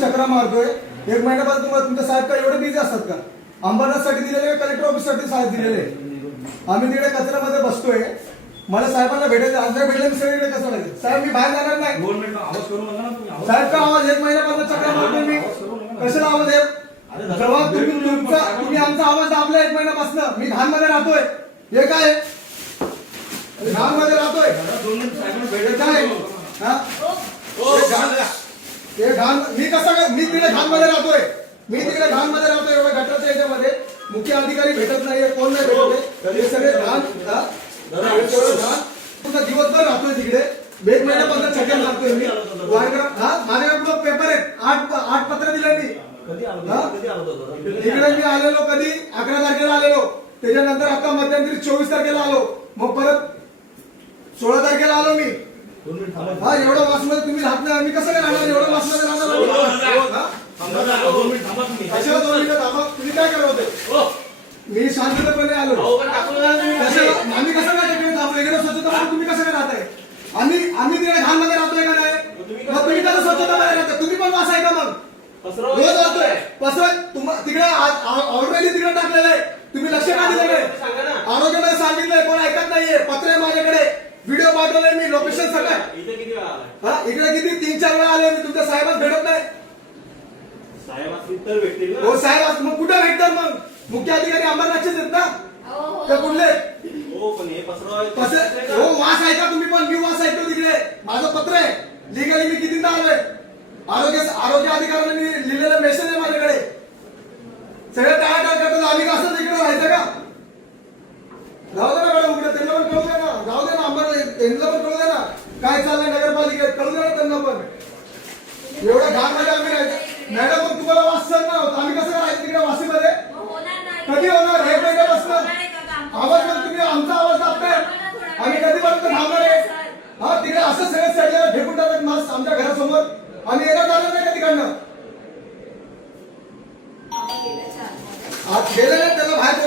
चक्रा मारतोय। एक महिन्यापासून तुम्हाला तुमच्या साहेब का एवढे बिझी असतात का? अंबरनाथसाठी दिलेले कलेक्टर ऑफिससाठी साहेब दिलेले। आम्ही तिकडे कचऱ्यामध्ये बसतोय, मला साहेबांना भेटायचं, आमच्या भेटले सगळीकडे कसं लागेल? साहेब मी बाहेर जाणार नाही। 2 मिनिट आवाज करू नका ना तुम्ही। साहेब का आवाज? एक महिन्यापासून चक्रा मारतोय मी, कशाला आवाज आहे? जेव्हा तुम्ही आमचा आवाज दाबला 1 महिन्यापासून, मी घाणमध्ये राहतोय, हे काय घाणमध्ये राहतोय? 2 मिनिट साहेबांना हे भेटायचं काय? हा? हे घाण मी कसं, मी तिकडे घाणमध्ये राहतोय, मी तिकडे घाणमध्ये राहतोय एवढ्या गटाराच्या याच्यामध्ये, मुख्य अधिकारी भेटत नाहीये, कोण नाही भेटत, हे सगळे घाण तुमचा दिवसभर राहतोय तिकडे। 1 महिन्यापासून चक्कर मारतोय मी। माझ्याकडे पेपर आहेत, 8 पत्र दिले मी। इकडे मी आलेलो कधी 11 तारखेला आलेलो, त्याच्यानंतर आता मध्यंतरी 24 तारखेला आलो, मग परत 16 तारखेला आलो मी। हा एवढं वासमध्ये तुम्ही राहत नाही, आम्ही कसं काय राहणार? एवढं वासमध्ये राहणार? 2 मिनिट थांबा तुम्ही। कशाला 2 मिनिटं थांबा? तुम्ही काय करत होते? मी शांततेपणे आलो। आम्ही कसं काय तिकडे थांबलो? इकडे स्वच्छता म्हणून तुम्ही कसं काय राहताय? आम्ही तिकडे घाणमध्ये राहतोय का नाही? मग तुम्ही कसं स्वच्छतामध्ये राहताय? तुम्ही पण वास आहे का? मग रोज राहतोय पसरत तिकडे ऑलरेडी तिकडे टाकलेलं आहे, तुम्ही लक्ष का दिलं नाही? आरोग्यामध्ये सांगितलंय, कोण ऐकत नाहीये। पत्र आहे माझ्याकडे, व्हिडिओ पाठवलंय मी, लोकेशन सगळं। इकडे किती 3-4 वेळा आले मी, तुमच्या साहेबात भेटत नाही। साहेब असतील तर भेटतील ना। हो साहेब, मग कुठे भेटतात? मग मुख्य अधिकारी अंबरनाथचेच आहेत ना? ते कुठले? हो पण हे हो वास आहे का? तुम्ही पण मी वास ऐकतो तिकडे, माझं पत्र आहे, लिगली मी कितीदा आलोय। आरोग्य अधिकाऱ्यांनी लिहिलेला मेसेज आहे माझ्याकडे। सगळे टाळाटाळ करतात, आम्ही कसं तिकडे राहायचं का? राहू दे ना मॅडम, उघडे त्यांना पण कळू दे ना, राहू दे ना, त्यांना पण कळू दे ना काय चाललंय नगरपालिकेत, कळू दे ना त्यांना पण। एवढ्या घाणमध्ये आम्ही राहायचं मॅडम, पण तुम्हाला वास सहन नाही होत, आम्ही कसं राहायचं तिकडे वासीमध्ये? कधी होणार? 1 महिन्यापासून आवाज पण तुम्ही आमचा आवाज दाबताय, आम्ही कधीपर्यंत थांबणार आहे? हा तिकडे असं सगळे सगळ्याला फेकून टाकतात मास्क आमच्या घरासमोर, आम्ही येण्यात आलं नाही का तिकडनं? आज गेले नाही, त्याला बाहेर